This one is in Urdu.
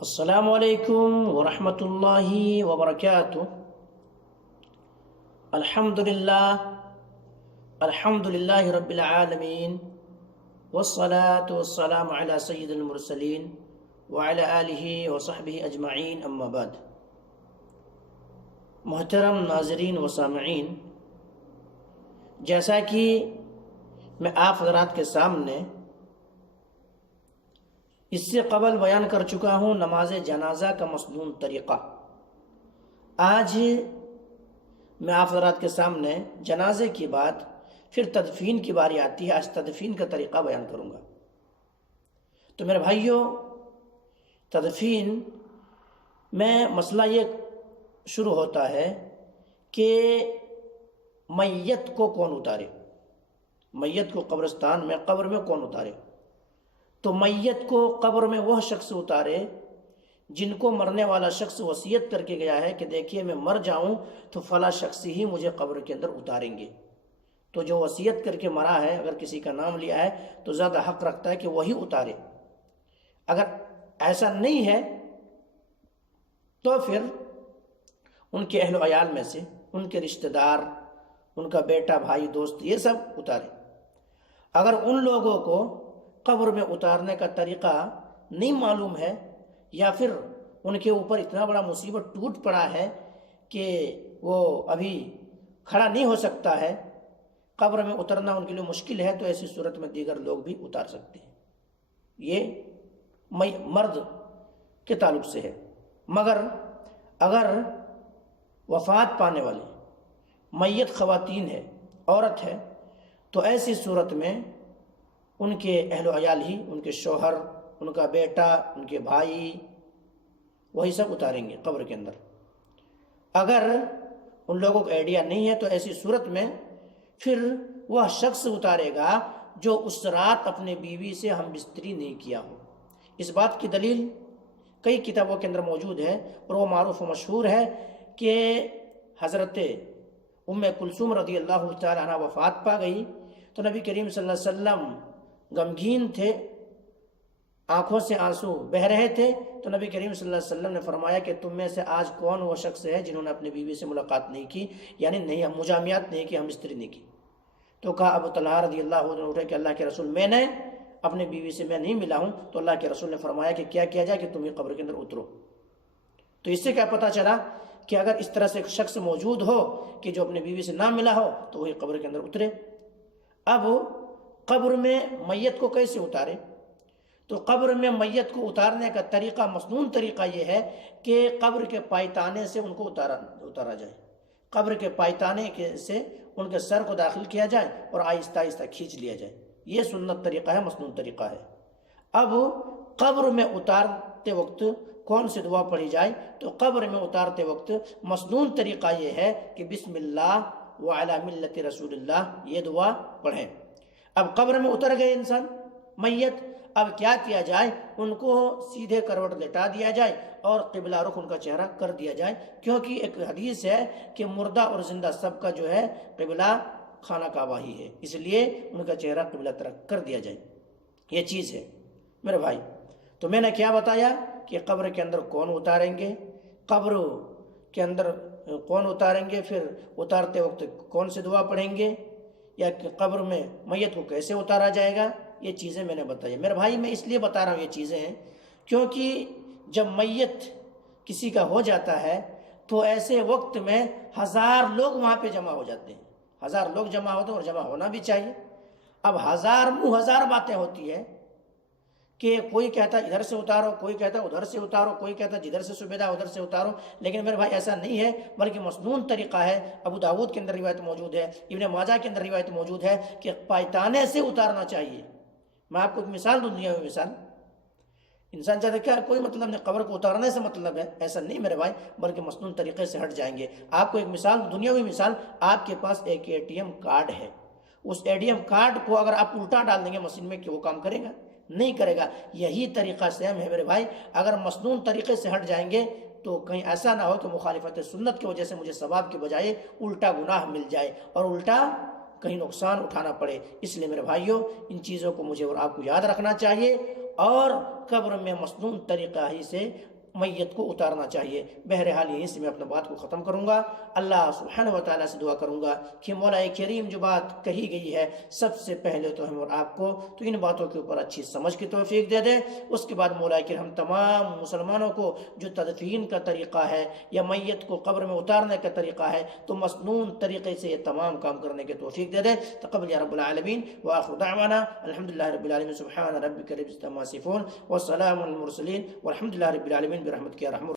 السلام علیکم ورحمۃ اللہ وبرکاتہ۔ الحمد للہ رب العالمین، والصلاة والسلام علی سید المرسلین وعلی آلہ وصحبہ اجمعین، اما بعد۔ محترم ناظرین و سامعین، جیسا کہ میں آپ حضرات کے سامنے اس سے قبل بیان کر چکا ہوں نماز جنازہ کا مسنون طریقہ، آج میں آپ حضرات کے سامنے جنازے کی بات پھر تدفین کی باری آتی ہے۔ آج تدفین کا طریقہ بیان کروں گا۔ تو میرے بھائیوں، تدفین میں مسئلہ یہ شروع ہوتا ہے کہ میت کو کون اتارے، میت کو قبرستان میں قبر میں کون اتارے۔ تو میت کو قبر میں وہ شخص اتارے جن کو مرنے والا شخص وصیت کر کے گیا ہے کہ دیکھیے میں مر جاؤں تو فلاں شخص ہی مجھے قبر کے اندر اتاریں گے۔ تو جو وصیت کر کے مرا ہے، اگر کسی کا نام لیا ہے تو زیادہ حق رکھتا ہے کہ وہی اتارے۔ اگر ایسا نہیں ہے تو پھر ان کے اہل و عیال میں سے ان کے رشتہ دار، ان کا بیٹا، بھائی، دوست، یہ سب اتارے۔ اگر ان لوگوں کو قبر میں اتارنے کا طریقہ نہیں معلوم ہے، یا پھر ان کے اوپر اتنا بڑا مصیبت ٹوٹ پڑا ہے کہ وہ ابھی کھڑا نہیں ہو سکتا ہے، قبر میں اترنا ان کے لیے مشکل ہے، تو ایسی صورت میں دیگر لوگ بھی اتار سکتے ہیں۔ یہ مرد کے تعلق سے ہے۔ مگر اگر وفات پانے والے میت خواتین ہے، عورت ہے، تو ایسی صورت میں ان کے اہل و عیال ہی، ان کے شوہر، ان کا بیٹا، ان کے بھائی، وہی سب اتاریں گے قبر کے اندر۔ اگر ان لوگوں کو آئیڈیا نہیں ہے تو ایسی صورت میں پھر وہ شخص اتارے گا جو اس رات اپنے بیوی سے ہم بستری نہیں کیا ہو۔ اس بات کی دلیل کئی کتابوں کے اندر موجود ہے، اور وہ معروف و مشہور ہے کہ حضرت ام کلثوم رضی اللہ تعالی عنہ وفات پا گئی تو نبی کریم صلی اللہ علیہ وسلم غمگین تھے، آنکھوں سے آنسو بہہ رہے تھے، تو نبی کریم صلی اللہ علیہ وسلم نے فرمایا کہ تم میں سے آج کون وہ شخص ہے جنہوں نے اپنی بیوی سے ملاقات نہیں کی، یعنی نہیں مجامعات نہیں کی، ہم بستری نہیں کی۔ تو کہا ابو طلحہ رضی اللہ عنہ اٹھے کہ اللہ کے رسول، میں نے اپنے بیوی سے میں نہیں ملا ہوں۔ تو اللہ کے رسول نے فرمایا کہ کیا کیا جائے کہ تم ہی قبر کے اندر اترو۔ تو اس سے کیا پتہ چلا کہ اگر اس طرح سے ایک شخص موجود ہو کہ جو اپنی بیوی سے نہ ملا ہو تو وہی قبر کے اندر اترے۔ اب قبر میں میت کو کیسے اتارے؟ تو قبر میں میت کو اتارنے کا طریقہ، مسنون طریقہ یہ ہے کہ قبر کے پائتانے سے ان کو اتارا جائے۔ قبر کے پائتانے سے ان کے سر کو داخل کیا جائے اور آہستہ آہستہ کھینچ لیا جائے۔ یہ سنت طریقہ ہے، مسنون طریقہ ہے۔ اب قبر میں اتارتے وقت کون سی دعا پڑھی جائے؟ تو قبر میں اتارتے وقت مسنون طریقہ یہ ہے کہ بسم اللہ وعلی ملت رسول اللہ، یہ دعا پڑھیں۔ اب قبر میں اتر گئے انسان، میت، اب کیا کیا جائے؟ ان کو سیدھے کروٹ لٹا دیا جائے اور قبلہ رخ ان کا چہرہ کر دیا جائے، کیونکہ ایک حدیث ہے کہ مردہ اور زندہ سب کا جو ہے قبلہ خانہ کعبہ ہی ہے، اس لیے ان کا چہرہ قبلہ طرف کر دیا جائے۔ یہ چیز ہے میرے بھائی۔ تو میں نے کیا بتایا کہ قبر کے اندر کون اتاریں گے، قبر کے اندر کون اتاریں گے، پھر اتارتے وقت کون سی دعا پڑھیں گے، یا کہ قبر میں میت کو کیسے اتارا جائے گا، یہ چیزیں میں نے بتائی۔ میرے بھائی، میں اس لیے بتا رہا ہوں یہ چیزیں ہیں کیونکہ جب میت کسی کا ہو جاتا ہے تو ایسے وقت میں ہزار لوگ وہاں پہ جمع ہو جاتے ہیں، ہزار لوگ جمع ہوتے ہیں، اور جمع ہونا بھی چاہیے۔ اب ہزار منہ ہزار باتیں ہوتی ہے کہ کوئی کہتا ہے ادھر سے اتارو، کوئی کہتا ہے ادھر سے اتارو، کوئی کہتا ہے جدھر سے سبیدہ ادھر سے اتارو، لیکن میرے بھائی ایسا نہیں ہے، بلکہ مسنون طریقہ ہے۔ ابو داؤد کے اندر روایت موجود ہے، ابن ماجہ کے اندر روایت موجود ہے کہ پائتانے سے اتارنا چاہیے۔ میں آپ کو ایک مثال دوں، دنیا میں مثال، انسان چاہتا ہے کیا کوئی مطلب نہیں، قبر کو اتارنے سے مطلب ہے، ایسا نہیں میرے بھائی، بلکہ مسنون طریقے سے ہٹ جائیں گے۔ آپ کو ایک مثال، دنیاوی مثال، آپ کے پاس ایک اے ٹی ایم کارڈ ہے، اس اے ٹی ایم کارڈ کو اگر آپ الٹا ڈال دیں گے مشین میں، کہ وہ کام کرے گا؟ نہیں کرے گا۔ یہی طریقہ سیم ہے میرے بھائی، اگر مسنون طریقے سے ہٹ جائیں گے تو کہیں ایسا نہ ہو کہ مخالفت سنت کی وجہ سے مجھے ثواب کے بجائے الٹا گناہ مل جائے اور الٹا کہیں نقصان اٹھانا پڑے۔ اس لیے میرے بھائیوں، ان چیزوں کو مجھے اور آپ کو یاد رکھنا چاہیے اور قبر میں مسنون طریقہ ہی سے میت کو اتارنا چاہیے۔ بہرحال یہیں سے میں اپنا بات کو ختم کروں گا۔ اللہ سبحانہ و تعالیٰ سے دعا کروں گا کہ مولا کریم جو بات کہی گئی ہے سب سے پہلے تو ہم اور آپ کو تو ان باتوں کے اوپر اچھی سمجھ کی توفیق دے دے، اس کے بعد مولا کریم ہم تمام مسلمانوں کو جو تدفین کا طریقہ ہے یا میت کو قبر میں اتارنے کا طریقہ ہے تو مسنون طریقے سے یہ تمام کام کرنے کی توفیق دے دے۔ تقبل یا رب العالمین، وآخر دعوانا الحمدللہ رب العالمین، سبحان ربک رب العزة عما یصفون، وسلام علی المرسلین، والحمدللہ رب العالمین برحمتک یا ارحم